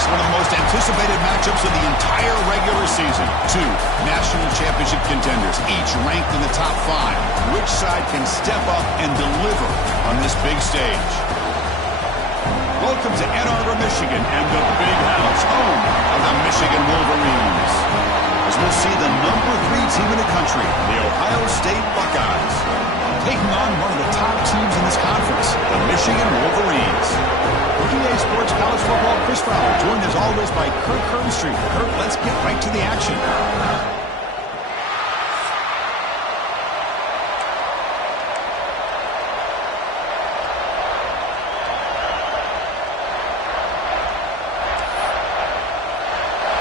Bucks, one of the most anticipated matchups of the entire regular season. Two national championship contenders, each ranked in the top 5. Which side can step up and deliver on this big stage? Welcome to Ann Arbor, Michigan, and the Big House, home of the Michigan Wolverines. As we'll see the number 3 team in the country, the Ohio State Buckeyes, taking on one of the top teams in this conference, the Michigan Wolverines. For EA Sports College Football, Chris Fowler, joined as always by Kirk Herbstreit. Kirk, let's get right to the action.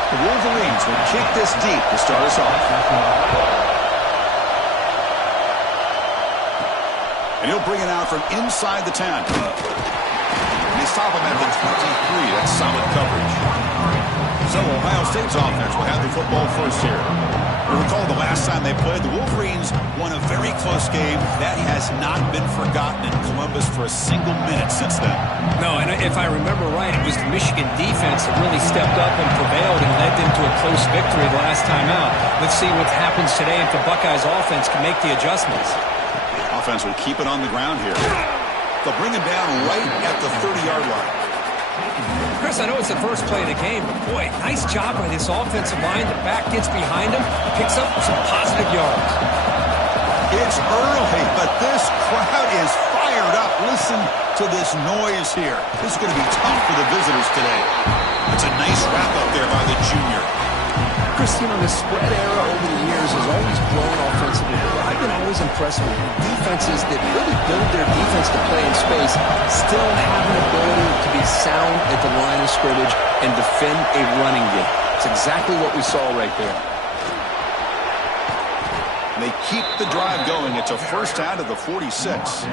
The Wolverines will kick this deep to start us off. And he'll bring it out from inside the 10. And they stop him at the 23. That's solid coverage. So Ohio State's offense will have the football first here. Recall the last time they played, the Wolverines won a very close game. That has not been forgotten in Columbus for a single minute since then. No, and if I remember right, it was the Michigan defense that really stepped up and prevailed and led them to a close victory the last time out. Let's see what happens today if the Buckeyes offense can make the adjustments. Offense will keep it on the ground here. They'll bring him down right at the 30-yard line. Chris, I know it's the first play of the game, but boy, nice job by this offensive line. The back gets behind him, picks up some positive yards. It's early, but this crowd is fired up. Listen to this noise here. This is going to be tough for the visitors today. It's a nice wrap-up there by the junior. Chris, you know, the spread era over the years has always grown offensively. But I've been always impressed with defenses that really build their defense to play in space, still have an ability to be sound at the line of scrimmage and defend a running game. It's exactly what we saw right there. They keep the drive going. It's a first down to the 46.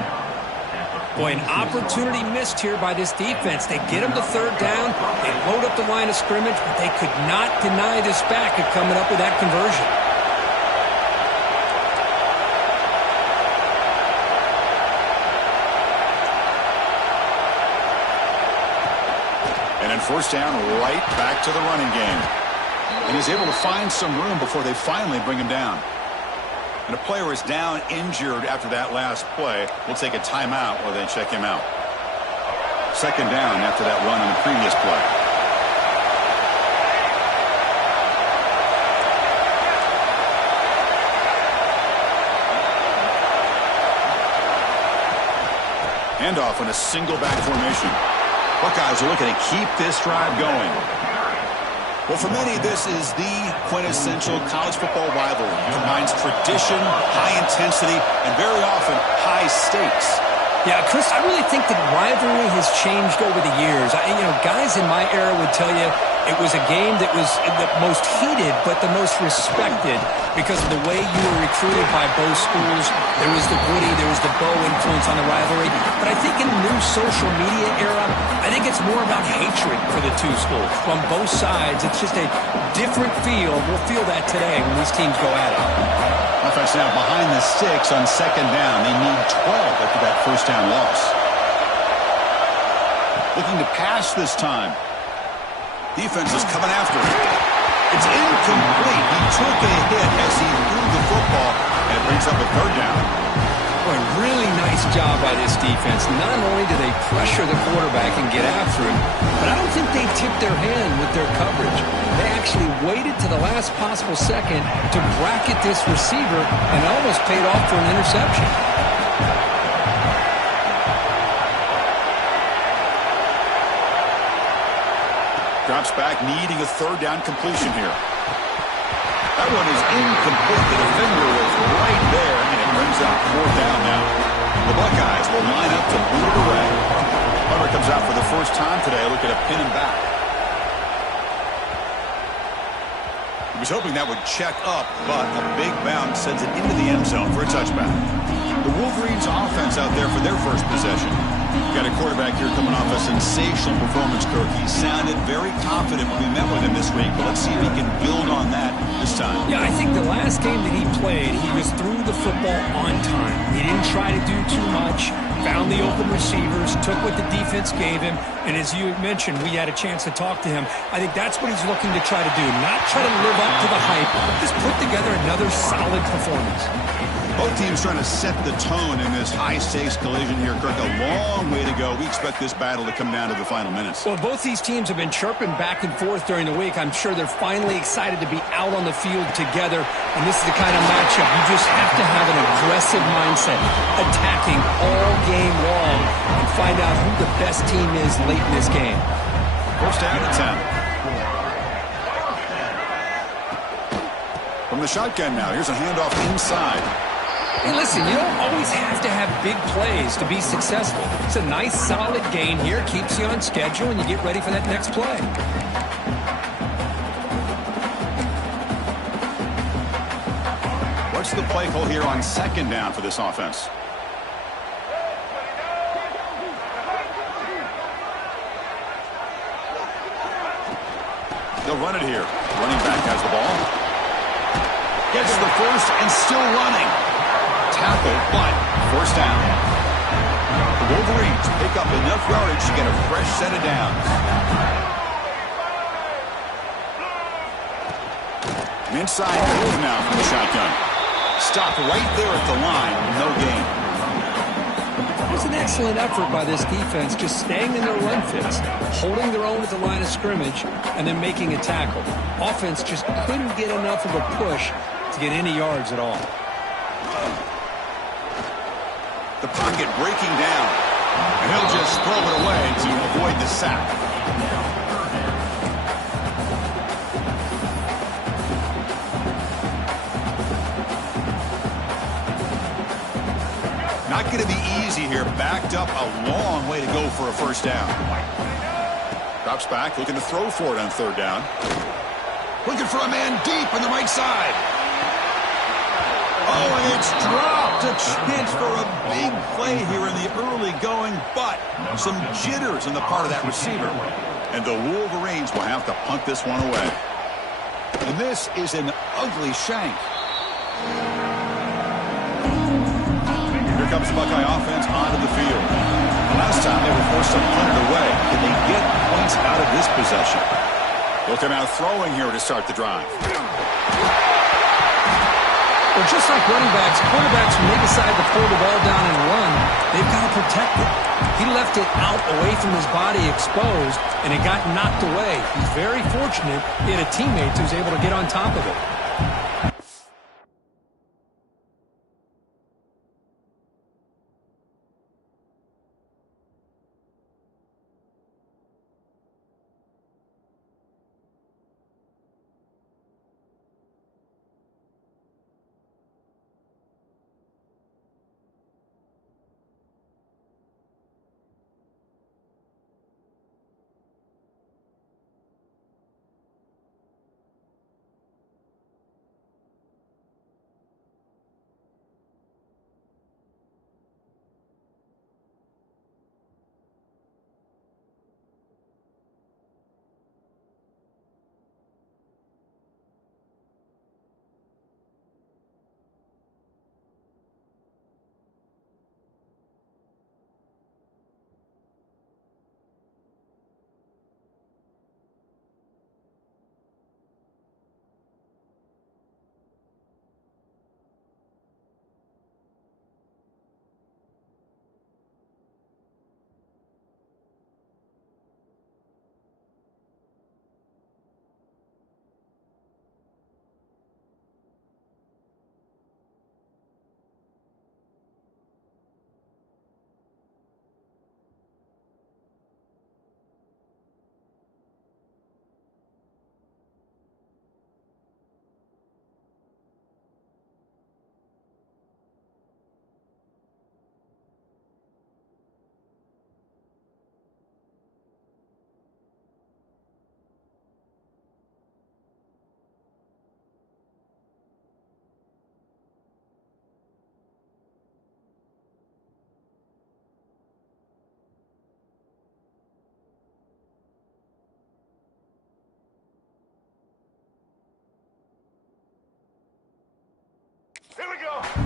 Boy, an opportunity missed here by this defense. They get him to third down. They load up the line of scrimmage, but they could not deny this back of coming up with that conversion. And then first down, right back to the running game. And he's able to find some room before they finally bring him down. And a player is down injured after that last play. We'll take a timeout while they check him out. Second down after that run on the previous play. Handoff in a single back formation. Buckeyes are looking to keep this drive going. Well, for many, this is the quintessential college football rivalry. It combines tradition, high intensity, and very often high stakes. Yeah, Chris, I really think that rivalry has changed over the years. Guys in my era would tell you it was a game that was the most heated but the most respected because of the way you were recruited by both schools. There was the Woody, there was the Bo influence on the rivalry. But I think in the new social media era, I think it's more about hatred for the two schools. From both sides, it's just a different feel. We'll feel that today when these teams go at it. Offense now behind the sticks on second down. They need 12 after that first down loss. Looking to pass this time. Defense is coming after him. It's incomplete. He took a hit as he threw the football, and it brings up a third down. Boy, really nice job by this defense. Not only do they pressure the quarterback and get after him, but I don't think they tipped their hand with their coverage. They actually waited to the last possible second to bracket this receiver, and it almost paid off for an interception. Drops back, needing a third down completion here. That one is incomplete. The defender was right there, and it brings up fourth down now. The Buckeyes will line up to boot it away. Hunter comes out for the first time today. Look at a pin him back. He was hoping that would check up, but a big bounce sends it into the end zone for a touchback. The Wolverines offense out there for their first possession. Got a quarterback here coming off a sensational performance, Kirk. He sounded very confident when we met with him this week, but let's see if he can build on that this time. Yeah, I think the last game that he played, he was through the football on time. He didn't try to do too much. found the open receivers, took what the defense gave him, and as you mentioned, we had a chance to talk to him. I think that's what he's looking to try to do, not try to live up to the hype, just put together another solid performance. Both teams trying to set the tone in this high-stakes collision here, Kirk. A long way to go. We expect this battle to come down to the final minutes. Well, both these teams have been chirping back and forth during the week. I'm sure they're finally excited to be out on the field together, and this is the kind of matchup you just have to have an aggressive mindset, attacking all game long, and find out who the best team is late in this game. First down and 10. From the shotgun now, here's a handoff inside. Hey, listen, you don't always have to have big plays to be successful. It's a nice, solid gain here, keeps you on schedule, and you get ready for that next play. What's the play call here on second down for this offense? They'll run it here. Running back has the ball. Gets the first and still running. Tackle, but first down. The Wolverines pick up enough yardage to get a fresh set of downs. An inside move now from the shotgun. Stopped right there at the line. No gain. It was an excellent effort by this defense, just staying in their run fits, holding their own at the line of scrimmage, and then making a tackle. Offense just couldn't get enough of a push to get any yards at all. The pocket breaking down. And he'll just throw it away to avoid the sack. Not going to be easy here. Backed up a long way to go for a first down. Drops back, looking to throw for it on third down. Looking for a man deep on the right side. Oh, and it's dropped. A chance for a big play here in the early going, but some jitters on the part of that receiver. And the Wolverines will have to punt this one away. And this is an ugly shank. Here comes the Buckeye offense onto the field. Last time they were forced to punt it away. Can they get points out of this possession? Looking out throwing here to start the drive. Well, just like running backs, quarterbacks, when they decide to pull the ball down and run, they've got to protect it. He left it out away from his body exposed, and it got knocked away. He's very fortunate he had a teammate who was able to get on top of it.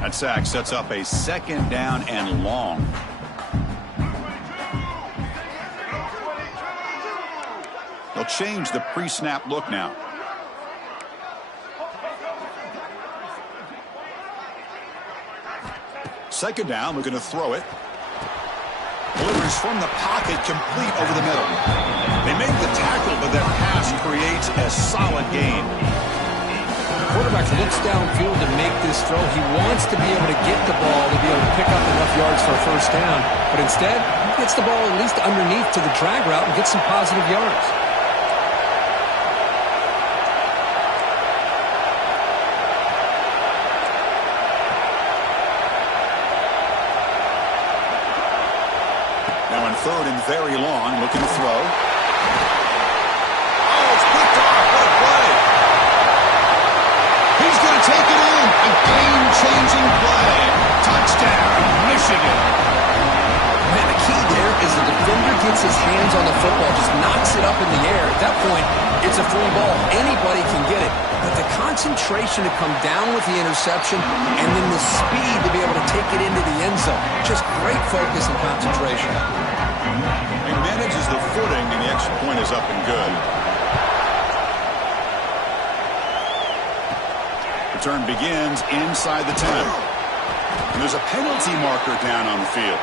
That sack sets up a second down and long. They'll change the pre-snap look now. Second down, looking to throw it. Delivers from the pocket, complete over the middle. They make the tackle, but that pass creates a solid gain. The quarterback looks downfield to make this throw. He wants to be able to get the ball to be able to pick up enough yards for a first down. But instead, he gets the ball at least underneath to the drag route and gets some positive yards. Now in third and very long, looking to throw. Oh, it's picked off. What a play. He's going to take it in. A game-changing play. Touchdown, Michigan. Man, the key there is the defender gets his hands on the football, just knocks it up in the air. At that point, it's a free ball. Anybody can get it. But the concentration to come down with the interception and then the speed to be able to take it into the end zone. Just great focus and concentration. He manages the footing, and the extra point is up and good. Return begins inside the 10. And there's a penalty marker down on the field.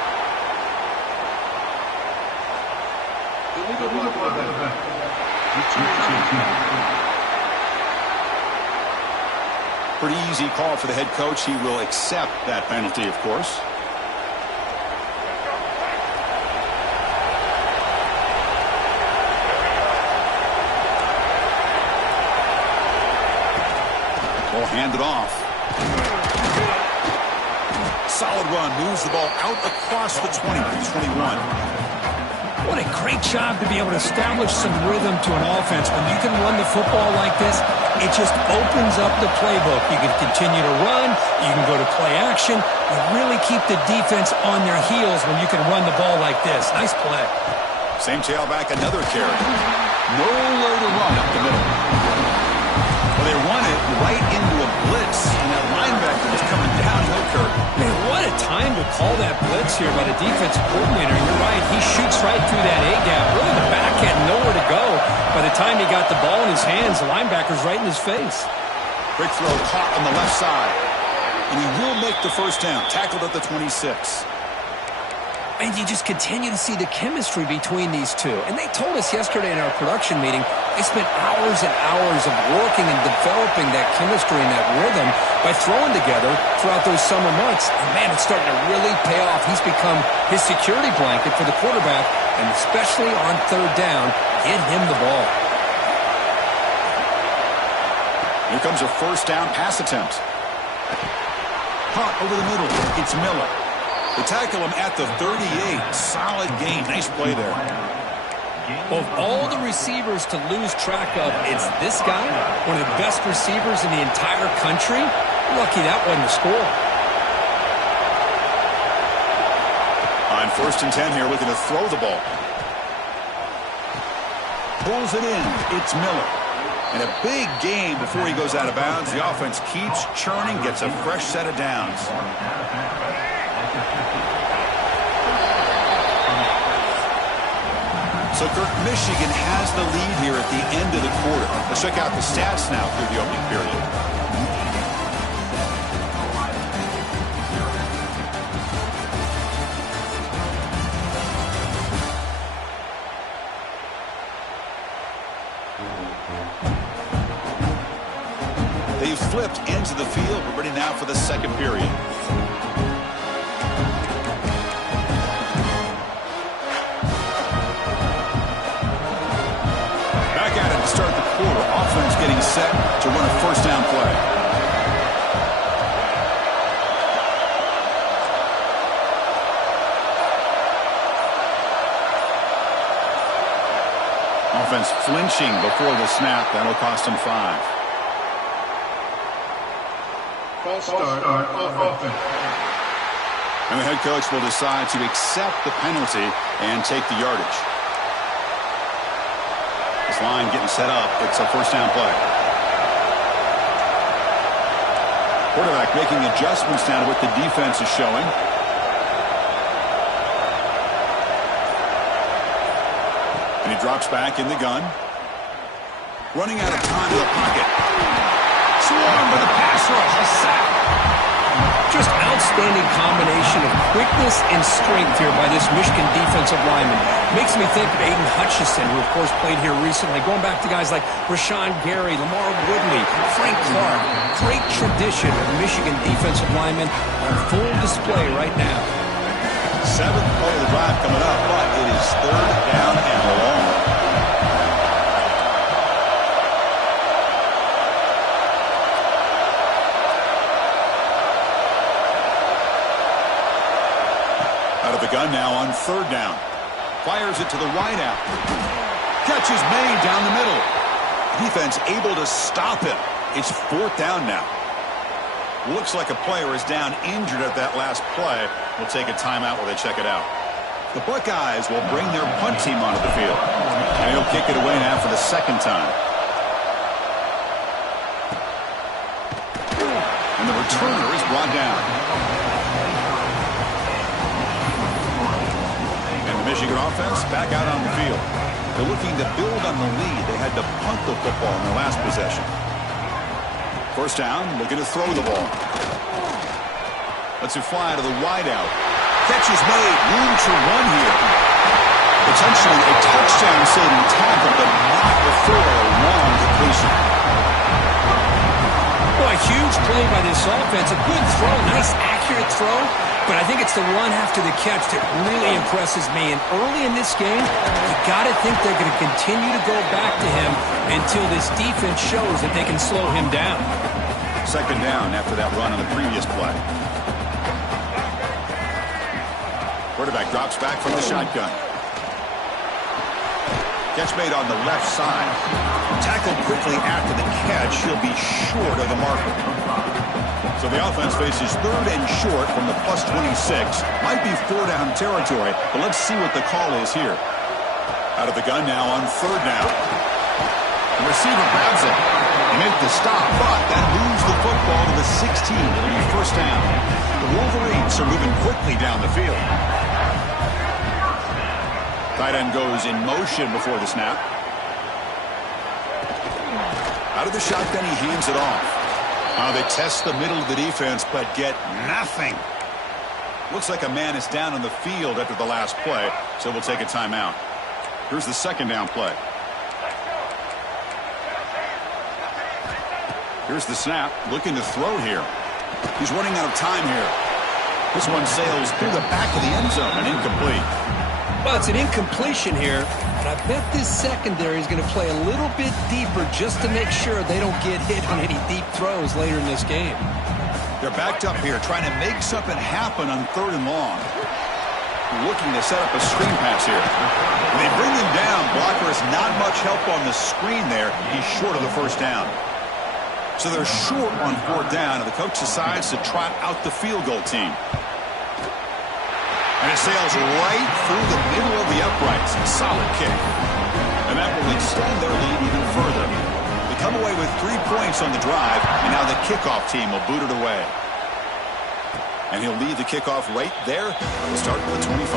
Pretty easy call for the head coach. He will accept that penalty, of course. Ball handed off. Solid run. Moves the ball out across the 20 to 21. What a great job to be able to establish some rhythm to an offense. When you can run the football like this, it just opens up the playbook. You can continue to run. You can go to play action. You really keep the defense on their heels when you can run the ball like this. Nice play. Same tailback, another carry. Nowhere to run up the middle. Well, they run it right into a blitz, and that linebacker was coming downhill, Kurt. Man, what a time to call that blitz here by the defensive coordinator. You're right. He shoots right through that A-gap. Really, the back had nowhere to go. By the time he got the ball in his hands, the linebacker's right in his face. Quick throw caught on the left side. And he will make the first down. Tackled at the 26. And you just continue to see the chemistry between these two. And they told us yesterday in our production meeting, they spent hours and hours of working and developing that chemistry and that rhythm by throwing together throughout those summer months. And man, it's starting to really pay off. He's become his security blanket for the quarterback, and especially on third down, get him the ball. Here comes a first down pass attempt. Caught over the middle. It's Miller. They tackle him at the 38. Solid gain. Nice play there. Of all the receivers to lose track of, it's this guy, one of the best receivers in the entire country. Lucky that wasn't a score. On first and 10 here, looking to throw the ball. Pulls it in. It's Miller. And a big gain before he goes out of bounds. The offense keeps churning, gets a fresh set of downs. So, Kurt, Michigan has the lead here at the end of the quarter. Let's check out the stats now through the opening period. They've flipped into the field. We're ready now for the second period. Start the quarter. Offense getting set to run a first down play. Offense flinching before the snap. That'll cost them 5. False start on offense. And the head coach will decide to accept the penalty and take the yardage. This line getting set up. It's a first down play. Quarterback making adjustments now to what the defense is showing. And he drops back in the gun. Running out of time to the pocket. Swarmed by the pass rush. A sack. Just outstanding combination of quickness and strength here by this Michigan defensive lineman. Makes me think of Aiden Hutchinson, who of course played here recently. Going back to guys like Rashawn Gary, Lamar Woodley, Frank Clark. Great tradition of Michigan defensive linemen on full display right now. Seventh play of the drive coming up, but it is third down and long. Out of the gun now on third down. Fires it to the wide out. Catch is made down the middle. Defense able to stop him. It's fourth down now. Looks like a player is down injured at that last play. We'll take a timeout while they check it out. The Buckeyes will bring their punt team onto the field. And he'll kick it away now for the second time. And the returner is brought down. Michigan offense back out on the field. They're looking to build on the lead. They had to punt the football in their last possession. First down, looking to throw the ball. Lets it fly to the wide out. Catch is made. Room to run here. Potentially a touchdown-saving tackle, but not before a long completion. Boy, huge play by this offense. A good throw, nice accurate throw. But I think it's the run after the catch that really impresses me. And early in this game, you got to think they're going to continue to go back to him until this defense shows that they can slow him down. Second down after that run on the previous play. Quarterback drops back from the shotgun. Catch made on the left side. Tackled quickly after the catch. He'll be short of the marker. So the offense faces third and short from the plus 26. Might be four-down territory, but let's see what the call is here. Out of the gun now on third down. The receiver grabs it. They make the stop, but that moves the football to the 16. It'll be first down. The Wolverines are moving quickly down the field. Tight end goes in motion before the snap. Out of the shotgun, he hands it off. They test the middle of the defense, but get nothing. Looks like a man is down on the field after the last play, so we'll take a timeout. Here's the second down play. Here's the snap, looking to throw here. He's running out of time here. This one sails through the back of the end zone and incomplete. Well, it's an incompletion here, but I bet this secondary is going to play a little bit deeper just to make sure they don't get hit on any deep throws later in this game. They're backed up here, trying to make something happen on third and long. Looking to set up a screen pass here. When they bring him down, blocker has not much help on the screen there. He's short of the first down. So they're short on fourth down, and the coach decides to trot out the field goal team. And it sails right through the middle of the uprights. Solid kick. And that will extend their lead even further. They come away with 3 points on the drive, and now the kickoff team will boot it away. And he'll lead the kickoff right there. We'll start with the 25.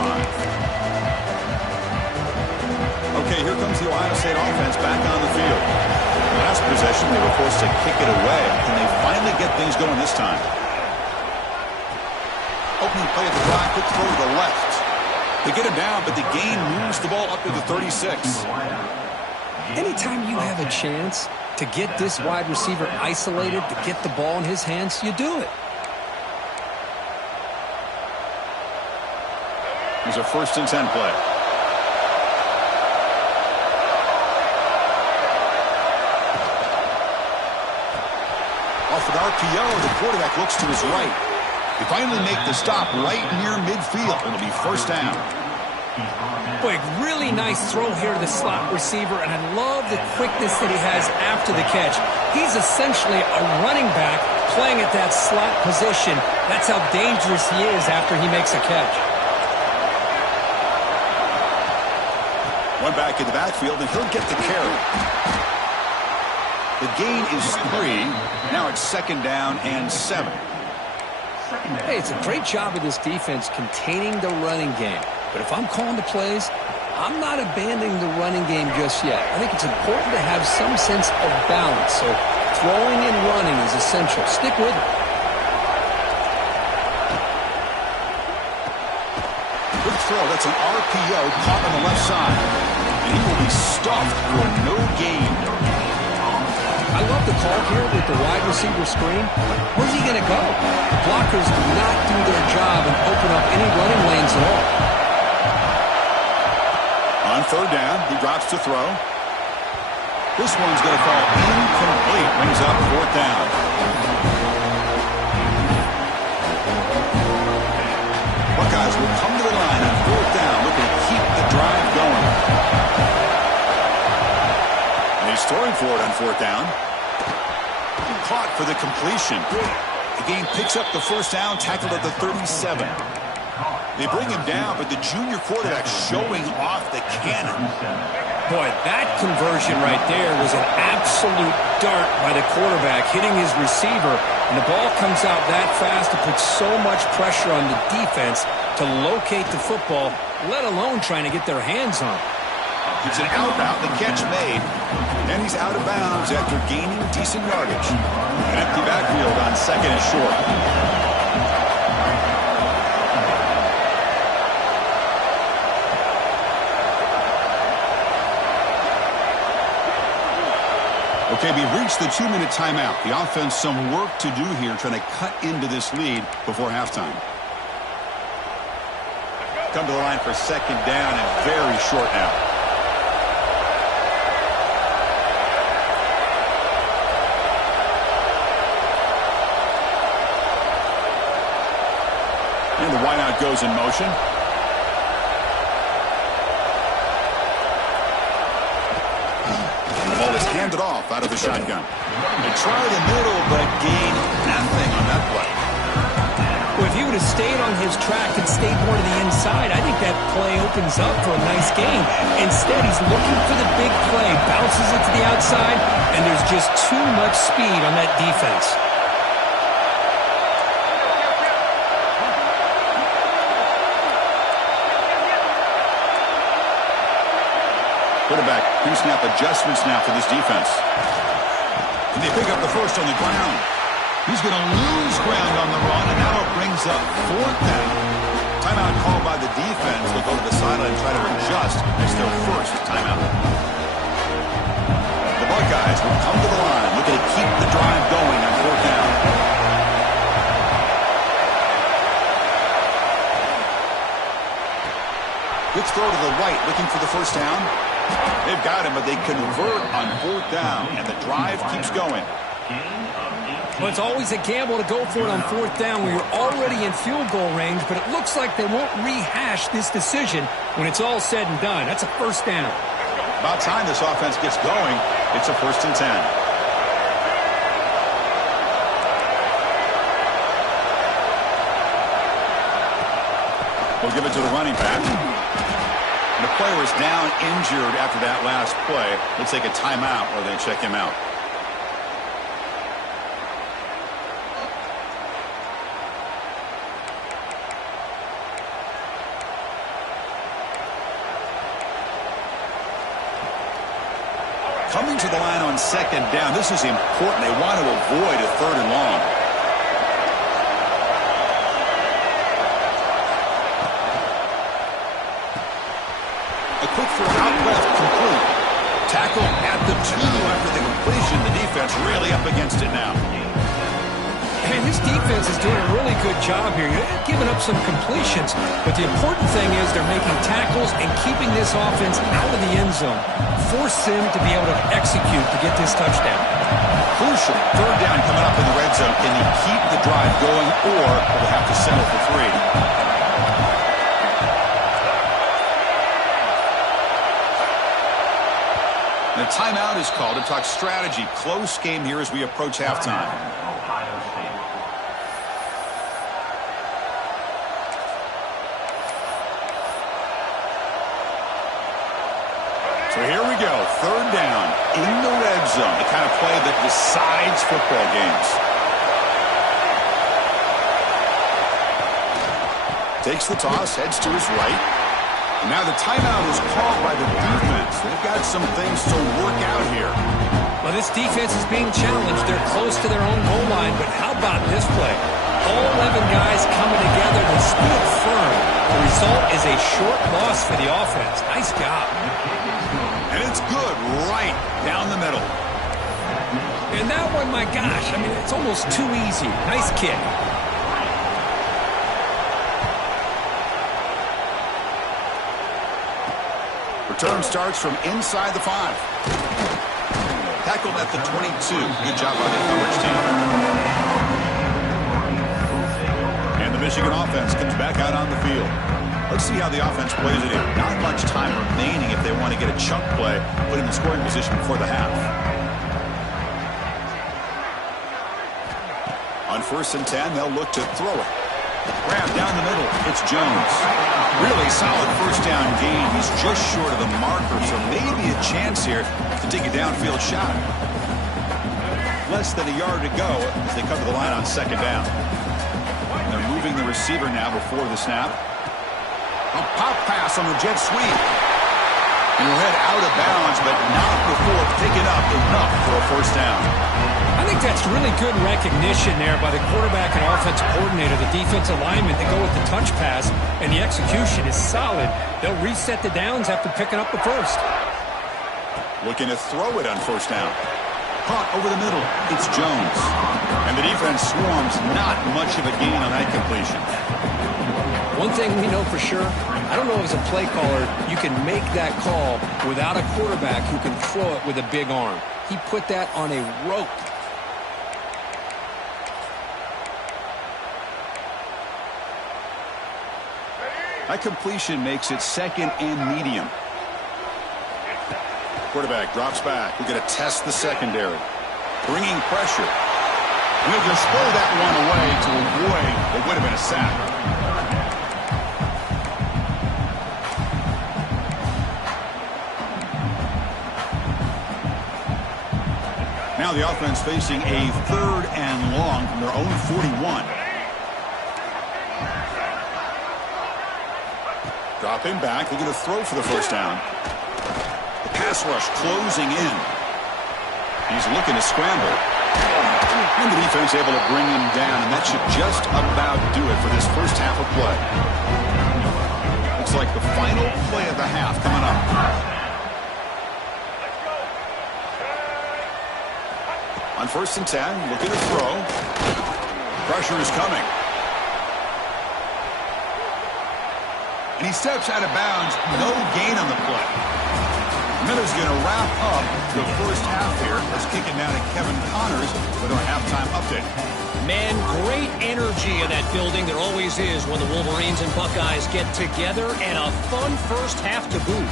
Okay, here comes the Ohio State offense back on the field. Last possession, they were forced to kick it away. Can they finally get things going this time? Opening play of the drive, quick throw to the left. They get him down, but the gain moves the ball up to the 36. Anytime you have a chance to get this wide receiver isolated, to get the ball in his hands, you do it. Here's a 1st and 10 play. Off an RPO, the quarterback looks to his right. They finally make the stop right near midfield. It'll be first down. Boy, really nice throw here to the slot receiver, and I love the quickness that he has after the catch. He's essentially a running back playing at that slot position. That's how dangerous he is after he makes a catch. One back in the backfield, and he'll get the carry. The gain is 3. Now it's 2nd down and 7. Hey, it's a great job of this defense containing the running game. But if I'm calling the plays, I'm not abandoning the running game just yet. I think it's important to have some sense of balance. So throwing and running is essential. Stick with it. Good throw. That's an RPO caught on the left side. And he will be stuffed for no gain. I love the call here with the wide receiver screen. Where's he going to go? Blockers do not do their job and open up any running lanes at all. On third down, he drops to throw. This one's going to fall incomplete. Brings up fourth down. Buckeyes will come to the line on fourth down, looking to keep the drive going. And he's throwing for it on fourth down. Caught for the completion. The game picks up the first down, tackled at the 37. They bring him down, but the junior quarterback showing off the cannon. Boy, that conversion right there was an absolute dart by the quarterback, hitting his receiver, and the ball comes out that fast to put so much pressure on the defense to locate the football, let alone trying to get their hands on it. It's an out route, the catch made, and he's out of bounds after gaining decent yardage. An empty backfield on second and short. Okay, we've reached the 2-minute timeout. The offense some work to do here trying to cut into this lead before halftime. Come to the line for second down and very short now. And the wideout goes in motion. The ball is handed off out of the shotgun. They try the middle, but gain nothing on that play. Well, if he would have stayed on his track and stayed more to the inside, I think that play opens up for a nice gain. Instead, he's looking for the big play, bounces it to the outside, and there's just too much speed on that defense. Quarterback pre-snap adjustments now for this defense. And they pick up the first on the ground. He's going to lose ground on the run, and now it brings up fourth down. Timeout called by the defense. They'll go to the sideline and try to adjust. It's their first timeout. The Buckeyes will come to the line, looking to keep the drive going on fourth down. Good throw to the right, looking for the first down. They've got him, but they convert on fourth down, and the drive keeps going. Well, it's always a gamble to go for it on fourth down where you're already in field goal range, but it looks like they won't rehash this decision when it's all said and done. That's a first down. About time this offense gets going. It's a 1st and 10. We'll give it to the running back. The player is down injured after that last play. They'll take a timeout or they check him out. Coming to the line on second down. This is important. They want to avoid a third and long. A quick throw out left, complete. Tackle at the 2 after the completion. The defense really up against it now. And his defense is doing a really good job here. You're giving up some completions, but the important thing is they're making tackles and keeping this offense out of the end zone. Force him to be able to execute to get this touchdown. Crucial. Third down coming up in the red zone. Can he keep the drive going, or will they have to settle for 3? The timeout is called to talk strategy. Close game here as we approach halftime. So here we go. Third down in the red zone. The kind of play that decides football games. Takes the toss, heads to his right. Now the timeout is called by the defense. They've got some things to work out here. Well, this defense is being challenged. They're close to their own goal line, but how about this play? All 11 guys coming together to stood firm. The result is a short loss for the offense. Nice job. And it's good right down the middle. And that one, my gosh, I mean, it's almost too easy. Nice kick. Return starts from inside the 5. Tackled at the 22. Good job by the coverage team. And the Michigan offense comes back out on the field. Let's see how the offense plays it in. Not much time remaining if they want to get a chunk play put in the scoring position before the half. On 1st and 10, they'll look to throw it. Grab down the middle. It's Jones. Really solid first down gain. He's just short of the marker, so maybe a chance here to take a downfield shot. Less than a yard to go as they cover the line on 2nd down. And they're moving the receiver now before the snap. A pop pass on the jet sweep. And he'll head out of bounds, but not before picking up enough for a first down. I think that's really good recognition there by the quarterback and offensive coordinator, the defensive lineman, to go with the touch pass, and the execution is solid. They'll reset the downs after picking up the first. Looking to throw it on 1st down. Caught over the middle. It's Jones. And the defense swarms. Not much of a gain on that completion. One thing we know for sure, I don't know if as a play caller you can make that call without a quarterback who can throw it with a big arm. He put that on a rope. That completion makes it 2nd and medium. Quarterback drops back. We're going to test the secondary. Bringing pressure. And he'll just throw that one away to avoid what would have been a sack. Now the offense facing a 3rd and long from their own 41. Dropping back. They're going to throw for the first down. The pass rush closing in. He's looking to scramble. And the defense able to bring him down, and that should just about do it for this first half of play. Looks like the final play of the half coming up. On 1st and 10, looking to throw. Pressure is coming. And he steps out of bounds. No gain on the play. Miller's going to wrap up the first half here. Let's kick it now to Kevin Connors with our halftime update. Man, great energy in that building. There always is when the Wolverines and Buckeyes get together, and a fun first half to boot.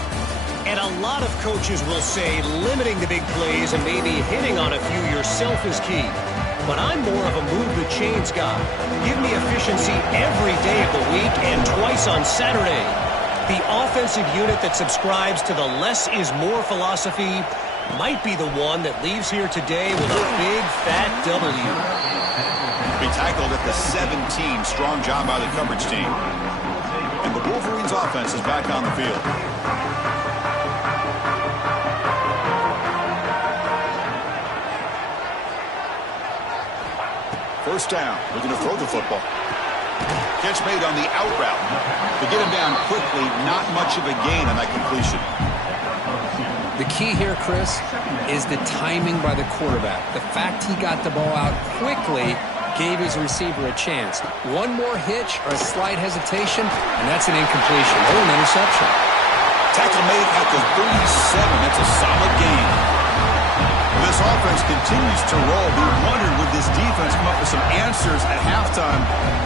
And a lot of coaches will say limiting the big plays and maybe hitting on a few yourself is key. But I'm more of a move the chains guy. Give me efficiency every day of the week and twice on Saturday. The offensive unit that subscribes to the less is more philosophy might be the one that leaves here today with a big fat W. Be tackled at the 17. Strong job by the coverage team. And the Wolverines offense is back on the field. First down, looking to throw the football. Catch made on the out route. To get him down quickly, not much of a gain on that completion. The key here, Chris, is the timing by the quarterback. The fact he got the ball out quickly gave his receiver a chance. One more hitch or a slight hesitation, and that's an incompletion or an interception. Tackle made at the 37. That's a solid gain. This offense continues to roll. We wondered, would this defense come up with some answers at halftime?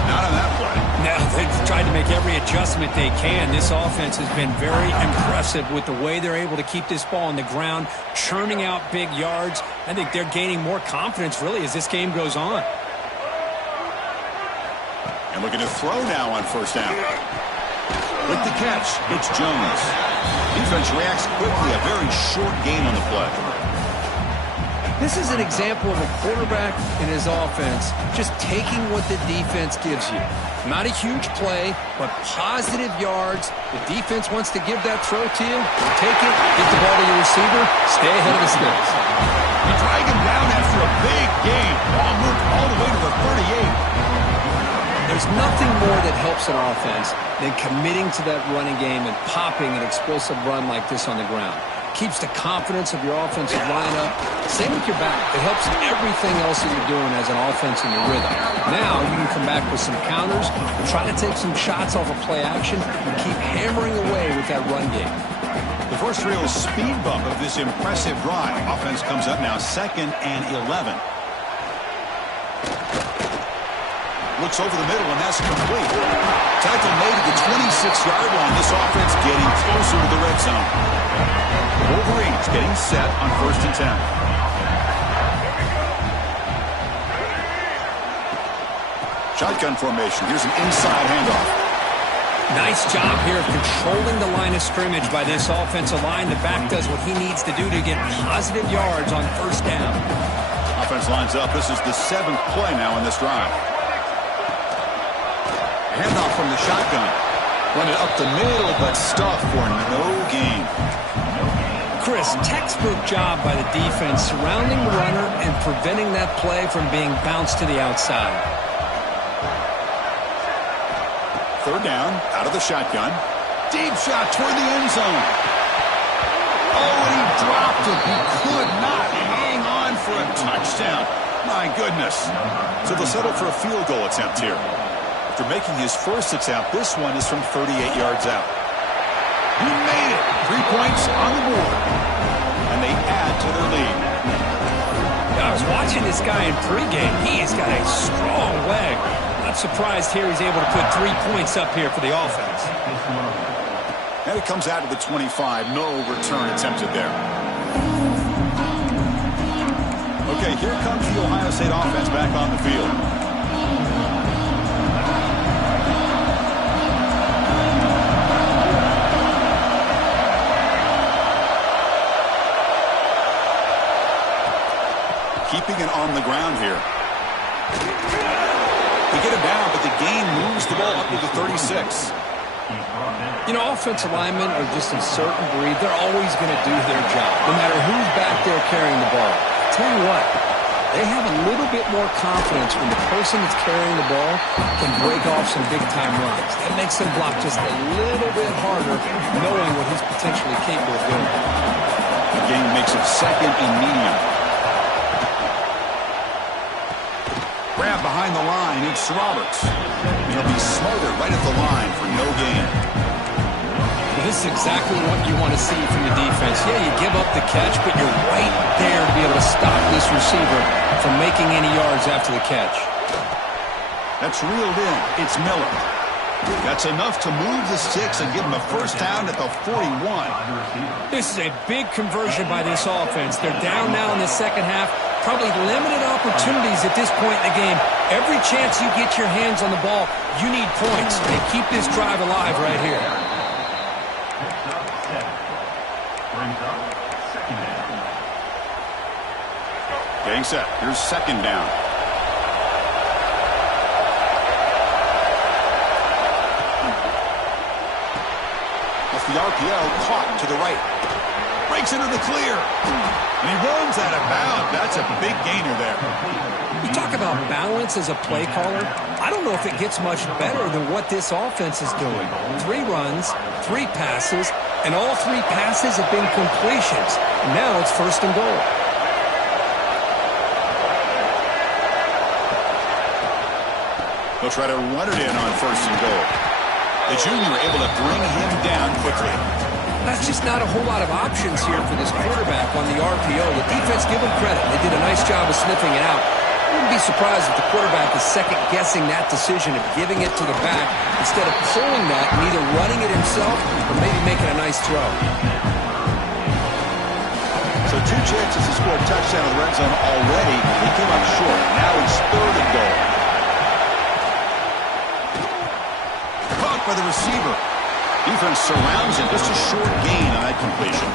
Not on that play. No, they've tried to make every adjustment they can. This offense has been very impressive with the way they're able to keep this ball on the ground, churning out big yards. I think they're gaining more confidence, really, as this game goes on. And looking to throw now on first down. With the catch, it's Jones. Defense reacts quickly. A very short gain on the play. This is an example of a quarterback and his offense just taking what the defense gives you. Not a huge play, but positive yards. The defense wants to give that throw to you. Take it, get the ball to your receiver, stay ahead of the sticks. You drag him down after a big game. Ball moved all the way to the 38. There's nothing more that helps an offense than committing to that running game and popping an explosive run like this on the ground. Keeps the confidence of your offensive lineup. Same with your back. It helps everything else that you're doing as an offense in your rhythm. Now you can come back with some counters, try to take some shots off of play action, and keep hammering away with that run game. The first real speed bump of this impressive drive. Offense comes up now 2nd and 11. Looks over the middle, and that's complete. Tackle made at the 26-yard line. This offense getting closer to the red zone. The Wolverines getting set on 1st and 10. Shotgun formation. Here's an inside handoff. Nice job here of controlling the line of scrimmage by this offensive line. The back does what he needs to do to get positive yards on 1st down. Offense lines up. This is the 7th play now in this drive. Handoff from the shotgun. Run it up the middle, but stuffed for no gain. Chris, textbook job by the defense surrounding the runner and preventing that play from being bounced to the outside. 3rd down, out of the shotgun. Deep shot toward the end zone. Oh, and he dropped it. He could not hang on for a touchdown. My goodness. So they'll settle for a field goal attempt here. After making his first attempt, this one is from 38 yards out. He made it. 3 points on the board. And they add to their lead. I was watching this guy in pregame. He has got a strong leg. Not surprised here he's able to put 3 points up here for the offense. And it comes out to the 25. No return attempted there. Okay, here comes the Ohio State offense back on the field. Keeping it on the ground here. They get him down, but the gain moves the ball up to the 36. You know, offensive linemen are just a certain breed. They're always going to do their job, no matter who's back there carrying the ball. I'll tell you what, they have a little bit more confidence when the person that's carrying the ball can break off some big-time runs. That makes them block just a little bit harder, knowing what he's potentially capable of doing. The gain makes it 2nd and medium. Grab behind the line, it's Roberts. He'll be smothered right at the line for no gain. Well, this is exactly what you want to see from the defense. Yeah, you give up the catch, but you're right there to be able to stop this receiver from making any yards after the catch. That's reeled in. It's Miller. That's enough to move the sticks and give him a 1st down at the 41. This is a big conversion by this offense. They're down now in the 2nd half. Probably limited opportunities at this point in the game. Every chance you get your hands on the ball, you need points. They keep this drive alive right here. Getting set. Here's 2nd down. Off the RPO, caught to the right. Breaks into the clear. And he runs out of bounds. That's a big gainer there. You talk about balance as a play caller. I don't know if it gets much better than what this offense is doing. 3 runs, 3 passes, and all 3 passes have been completions. And now it's 1st and goal. They'll try to run it in on 1st and goal. The junior able to bring him down quickly. That's just not a whole lot of options here for this quarterback on the RPO. The defense, give them credit. They did a nice job of sniffing it out. I wouldn't be surprised if the quarterback is second-guessing that decision of giving it to the back instead of pulling that and either running it himself or maybe making a nice throw. So 2 chances to score a touchdown in the red zone already. He came up short. Now it's 3rd and goal. Caught by the receiver. Defense surrounds him. Just a short gain on that completion.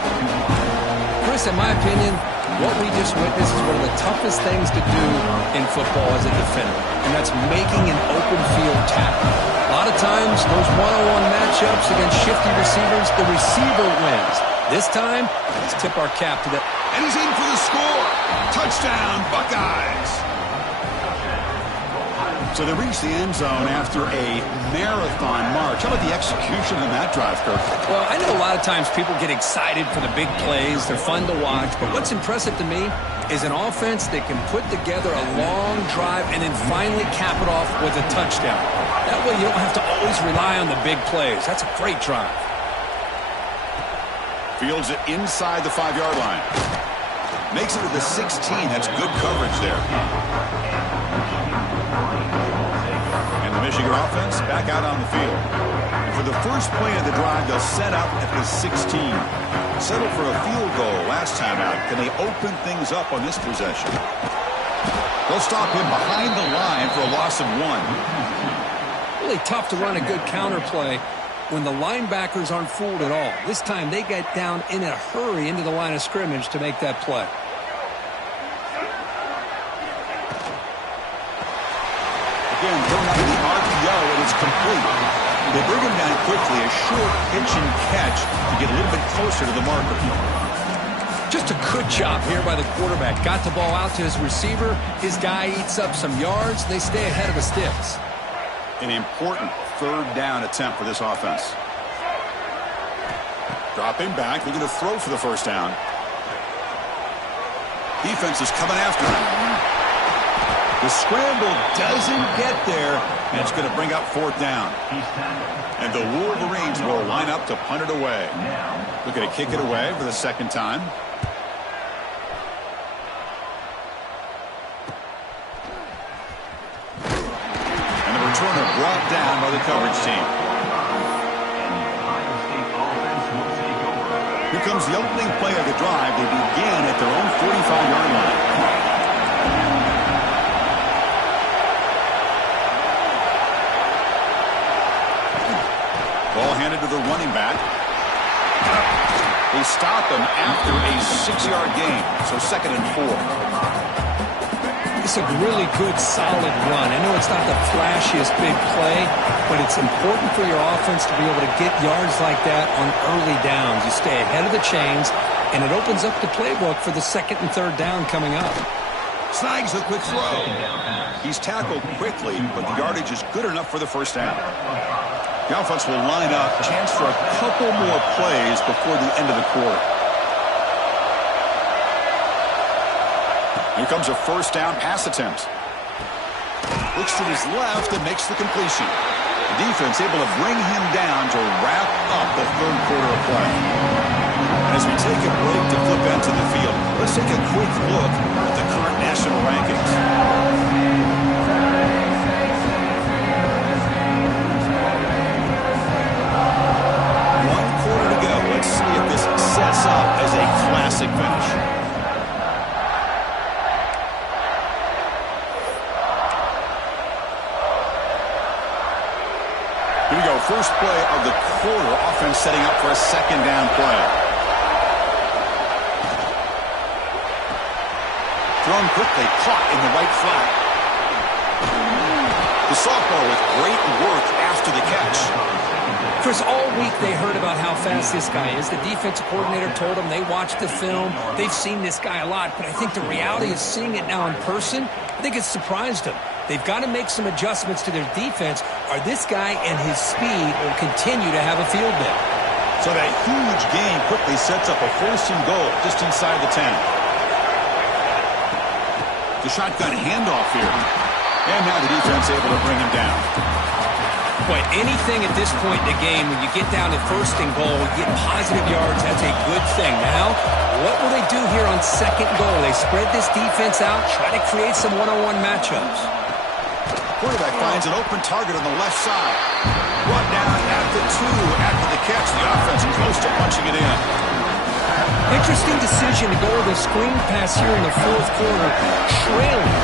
Chris, Chris, in my opinion, what we just witnessed is one of the toughest things to do in football as a defender, and that's making an open field tackle. A lot of times, those one-on-one matchups against shifty receivers, the receiver wins. This time, let's tip our cap to that. And he's in for the score. Touchdown, Buckeyes. So they reach the end zone after a marathon march. How about the execution on that drive, Kirk? Well, I know a lot of times people get excited for the big plays. They're fun to watch. But what's impressive to me is an offense that can put together a long drive and then finally cap it off with a touchdown. That way you don't have to always rely on the big plays. That's a great drive. Fields it inside the 5-yard line. Makes it to the 16. That's good coverage there. And the Michigan offense back out on the field. And for the first play of the drive, they'll set up at the 16. Settled for a field goal last time out. Can they open things up on this possession? They'll stop him behind the line for a loss of 1. Really tough to run a good counter play when the linebackers aren't fooled at all. This time they get down in a hurry into the line of scrimmage to make that play. Again, going out of the RPO, and it's complete. They bring him down quickly, a short pitch and catch to get a little bit closer to the marker. Just a good job here by the quarterback. Got the ball out to his receiver. His guy eats up some yards. They stay ahead of the sticks. An important third down attempt for this offense. Dropping back, looking to throw for the first down. Defense is coming after him. The scramble doesn't get there, and it's going to bring up fourth down. And the Wolverines will line up to punt it away. Looking to kick it away for the second time. Returner brought down by the coverage team. Here comes the opening play of the drive. They begin at their own 45-yard line. Ball handed to the running back. They stop him after a 6-yard gain, so 2nd and 4. It's a really good, solid run. I know it's not the flashiest big play, but it's important for your offense to be able to get yards like that on early downs. You stay ahead of the chains, and it opens up the playbook for the 2nd and 3rd down coming up. Snags a quick throw. He's tackled quickly, but the yardage is good enough for the first down. The offense will line up. Chance for a couple more plays before the end of the quarter. Here comes a first down pass attempt. Looks to his left and makes the completion. The defense able to bring him down to wrap up the 3rd quarter of play. And as we take a break to flip into the field, let's take a quick look at the current national rankings. One quarter to go. Let's see if this sets up as a classic finish. Here we go. First play of the quarter. Offense setting up for a 2nd down play. Thrown quickly, caught in the right flat. The sophomore with great work after the catch. Chris, all week they heard about how fast this guy is. The defensive coordinator told them they watched the film. They've seen this guy a lot, but I think the reality is seeing it now in person, I think it's surprised them. They've got to make some adjustments to their defense, or this guy and his speed will continue to have a field day. So that huge gain quickly sets up a 1st and goal just inside the 10. The shotgun handoff here. And now the defense able to bring him down. Boy, anything at this point in the game, when you get down to 1st and goal, get positive yards, that's a good thing. Now, what will they do here on 2nd goal? They spread this defense out, try to create some one-on-one matchups. Quarterback finds an open target on the left side. Brought down at the 2 after the catch. The offense close to punching it in. Interesting decision to go with a screen pass here in the 4th quarter, trailing.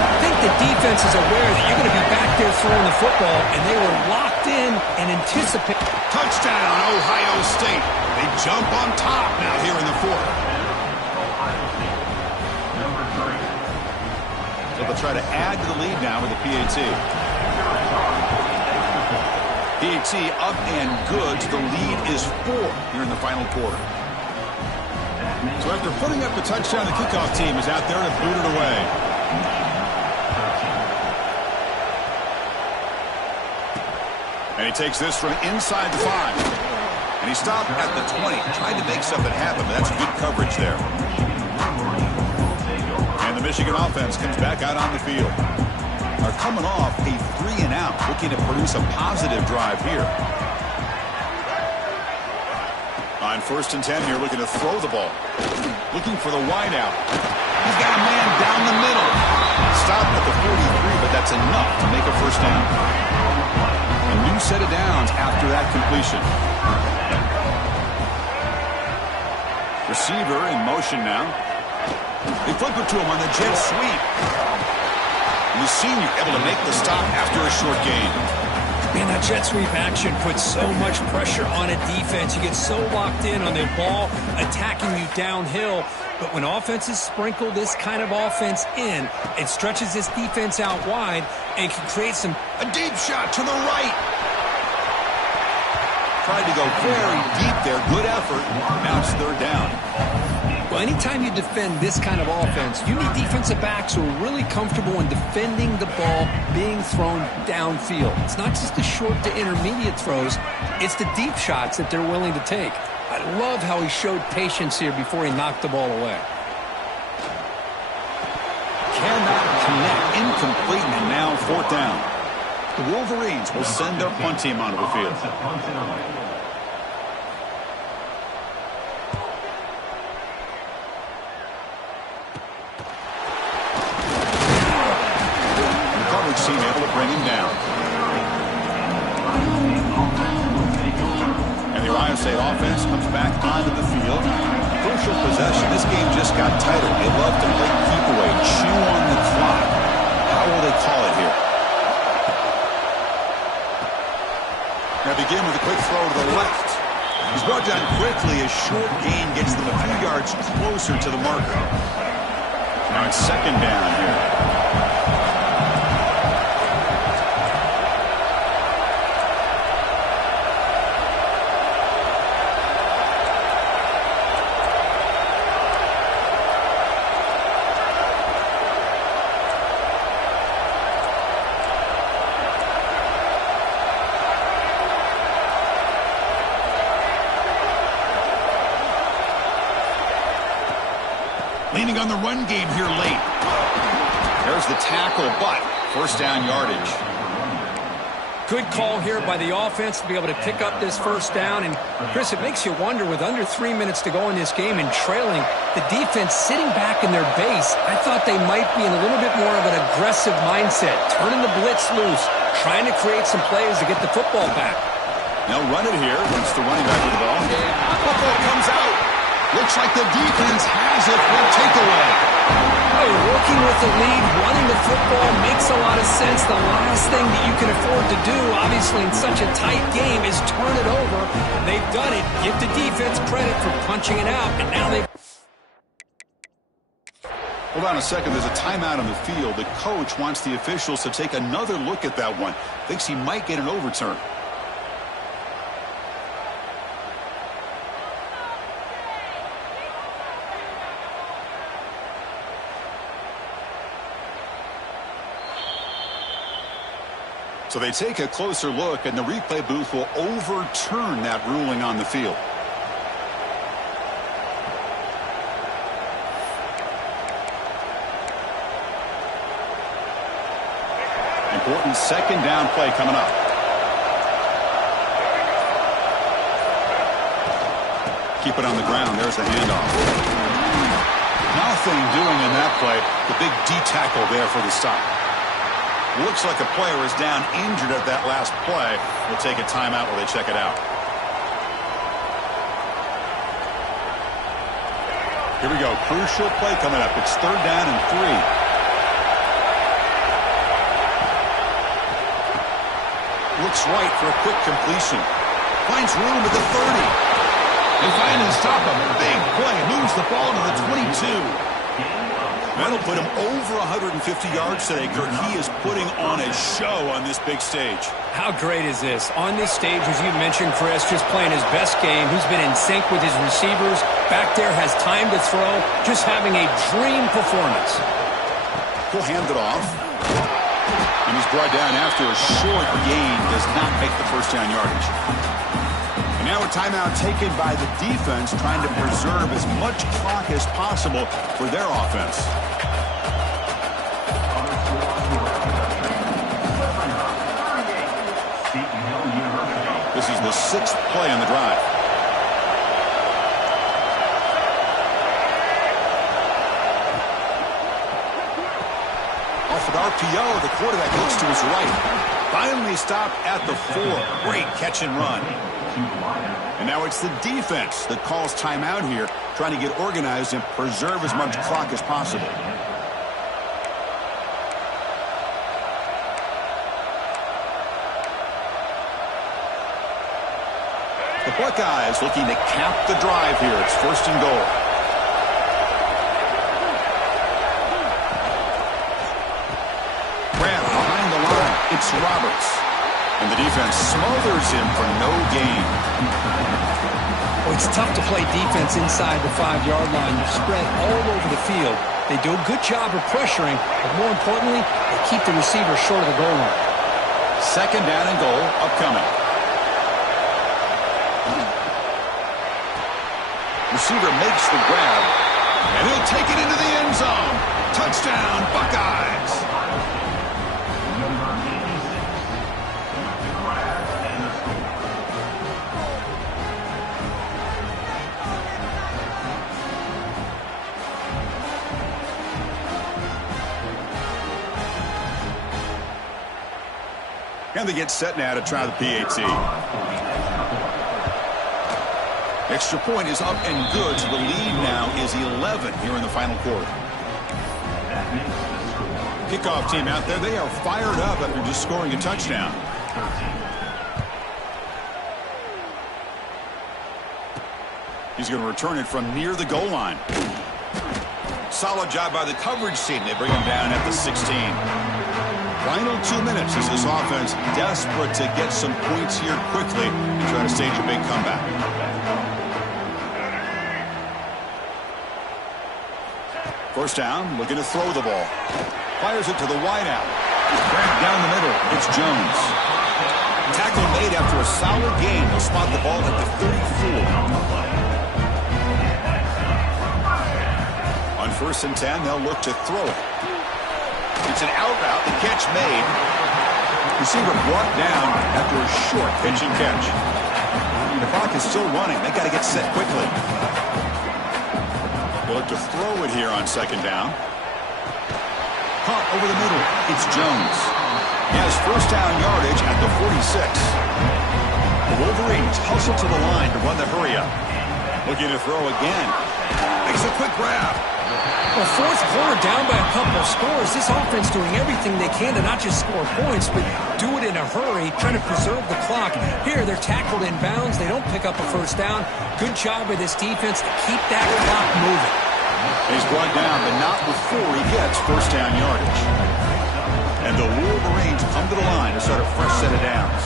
I think the defense is aware that you're going to be back there throwing the football, and they were locked in and anticipate. Touchdown, Ohio State. They jump on top now here in the 4th. So they'll try to add to the lead now with the PAT. PAT up and good. So the lead is 4 here in the final quarter. So after putting up the touchdown, the kickoff team is out there to boot it away. And he takes this from inside the 5. And he stopped at the 20. Tried to make something happen, but that's good coverage there. And the Michigan offense comes back out on the field. Are coming off a 3-and-out, looking to produce a positive drive here. On 1st and 10 here, looking to throw the ball. Looking for the wide out. He's got a man down the middle. Stopped at the 43, but that's enough to make a first down. A new set of downs after that completion. Receiver in motion now. They flip it to him on the jet sweep. And the senior able to make the stop after a short gain. Man, that jet sweep action puts so much pressure on a defense. You get so locked in on their ball attacking you downhill. But when offenses sprinkle this kind of offense in, it stretches this defense out wide and can create some... A deep shot to the right. Tried to go very deep there. Good effort. Now it's 3rd down. Well, anytime you defend this kind of offense, you need defensive backs who are really comfortable in defending the ball being thrown downfield. It's not just the short to intermediate throws. It's the deep shots that they're willing to take. I love how he showed patience here before he knocked the ball away. Cannot connect. Incomplete, and now 4th down. The Wolverines will send their punt team onto the field. Team able to bring him down. And the Ohio State offense comes back onto the field. Crucial possession. This game just got tighter. They love to play keep away, chew on the clock. How will they call it here? Now begin with a quick throw to the left. He's brought down quickly. A short gain gets them a few yards closer to the marker. Now it's 2nd down here. Leaning on the run game here late. There's the tackle, but 1st down yardage. Good call here by the offense to be able to pick up this 1st down. And, Chris, it makes you wonder, with under 3 minutes to go in this game and trailing, the defense sitting back in their base, I thought they might be in a little bit more of an aggressive mindset, turning the blitz loose, trying to create some plays to get the football back. They'll run it here once the running back with the ball. Football comes out. Looks like the defense has it for a takeaway. Oh, working with the lead, running the football makes a lot of sense. The last thing that you can afford to do, obviously, in such a tight game is turn it over. They've done it. Give the defense credit for punching it out, and now they've... Hold on a second. There's a timeout on the field. The coach wants the officials to take another look at that one. Thinks he might get an overturn. So they take a closer look, and the replay booth will overturn that ruling on the field. Important 2nd down play coming up. Keep it on the ground. There's the handoff. Nothing doing in that play. The big D tackle there for the stop. Looks like a player is down injured at that last play. We'll take a timeout while they check it out. Here we go. Crucial play coming up. It's 3rd down and 3. Looks right for a quick completion. Finds room at the 30. They finally stop him. Big play. Moves the ball to the 22. That'll put him over 150 yards today, Kirk. He is putting on a show on this big stage. How great is this? On this stage, as you mentioned, Chris, just playing his best game. He's been in sync with his receivers. Back there, has time to throw. Just having a dream performance. He'll hand it off. And he's brought down after a short gain. Does not make the first down yardage. And now a timeout taken by the defense, trying to preserve as much clock as possible for their offense. This is the 6th play on the drive. Off an RPO, the quarterback looks to his right. Finally stopped at the 4. Great catch and run. And now it's the defense that calls timeout here, trying to get organized and preserve as much clock as possible. The Buckeyes looking to cap the drive here. It's 1st and goal. Grab behind the line. It's Roberts. And the defense smothers him for no gain. Well, it's tough to play defense inside the 5-yard line. You're spread all over the field. They do a good job of pressuring, but more importantly, they keep the receiver short of the goal line. 2nd down and goal upcoming. Receiver makes the grab, and he'll take it into the end zone. Touchdown, Buckeyes. And they get set now to try the PAT. Extra point is up and good, so the lead now is 11 here in the final quarter. Kickoff team out there, they are fired up after just scoring a touchdown. He's going to return it from near the goal line. Solid job by the coverage team. They bring him down at the 16. Final 2 minutes as this offense desperate to get some points here quickly and try to stage a big comeback. First down, looking to throw the ball. Fires it to the wideout. Grabbed down the middle. It's Jones. Tackle made after a solid gain. They'll spot the ball at the 34. On 1st and 10, they'll look to throw it. It's an out route. The catch made. Receiver brought down after a short pitch and catch. The clock is still running. They got to get set quickly. They look to throw it here on 2nd down. Caught over the middle. It's Jones. He has 1st down yardage at the 46. The Wolverines hustle to the line to run the hurry up. Looking to throw again. Makes a quick grab. Well, 4th quarter down by a couple of scores. This offense doing everything they can to not just score points, but do it in a hurry, trying to preserve the clock. Here, they're tackled in bounds. They don't pick up a 1st down. Good job by this defense to keep that clock moving. He's brought down, but not before he gets 1st down yardage. And the Wolverines come to the line to start a fresh set of downs.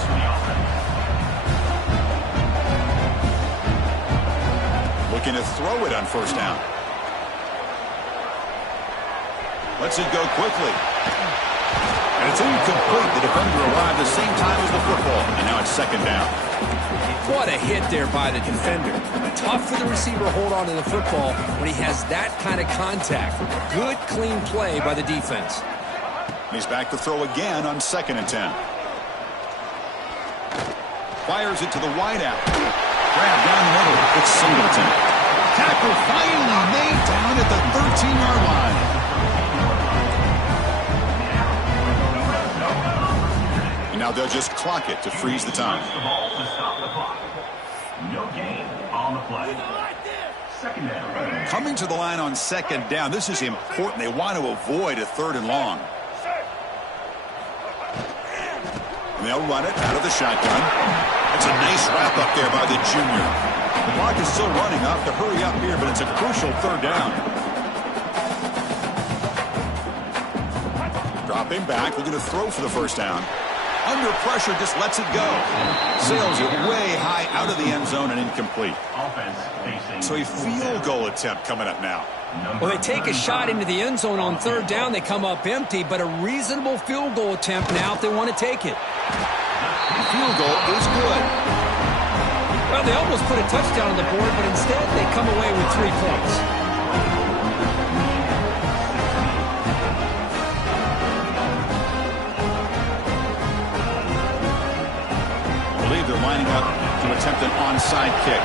Looking to throw it on 1st down. Lets it go quickly. And it's incomplete. The defender arrived the same time as the football. And now it's 2nd down. What a hit there by the defender. Tough for the receiver to hold on to the football when he has that kind of contact. Good, clean play by the defense. He's back to throw again on 2nd and 10. Fires it to the wideout. Grab down the middle. It's Singleton. Tackle finally made down at the 13-yard line. And now they'll just clock it to freeze the time. No gain on the play. Coming to the line on 2nd down. This is important. They want to avoid a 3rd and long. And they'll run it out of the shotgun. It's a nice wrap up there by the junior. The clock is still running. Up to hurry up here, but it's a crucial 3rd down. Stepping back, looking to throw for the first down. Under pressure, just lets it go. Sails it way high out of the end zone and incomplete. So a field goal attempt coming up now. Well, they take a shot into the end zone on third down. They come up empty, but a reasonable field goal attempt now if they want to take it. The field goal is good. Well, they almost put a touchdown on the board, but instead they come away with 3 points. I believe they're lining up to attempt an onside kick.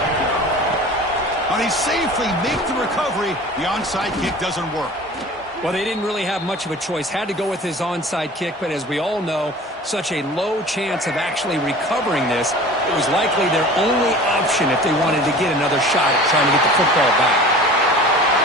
And he safely makes the recovery. The onside kick doesn't work. Well, they didn't really have much of a choice. Had to go with his onside kick, but as we all know, such a low chance of actually recovering this. It was likely their only option if they wanted to get another shot at trying to get the football back.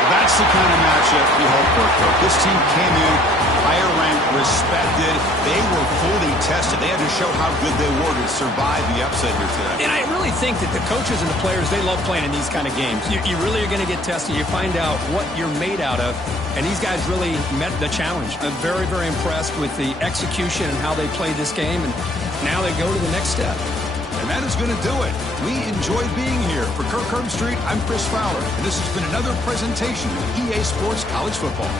Well, that's the kind of matchup you hope for, Kirk. This team came in higher ranked, respected. They were fully tested. They had to show how good they were to survive the upset here today. And I really think that the coaches and the players, they love playing in these kind of games. You really are going to get tested. You find out what you're made out of. And these guys really met the challenge. I'm very, very impressed with the execution and how they played this game. And now they go to the next step. And that is going to do it. We enjoyed being here. For Kirk Herbstreit, I'm Chris Fowler. And this has been another presentation of EA Sports College Football.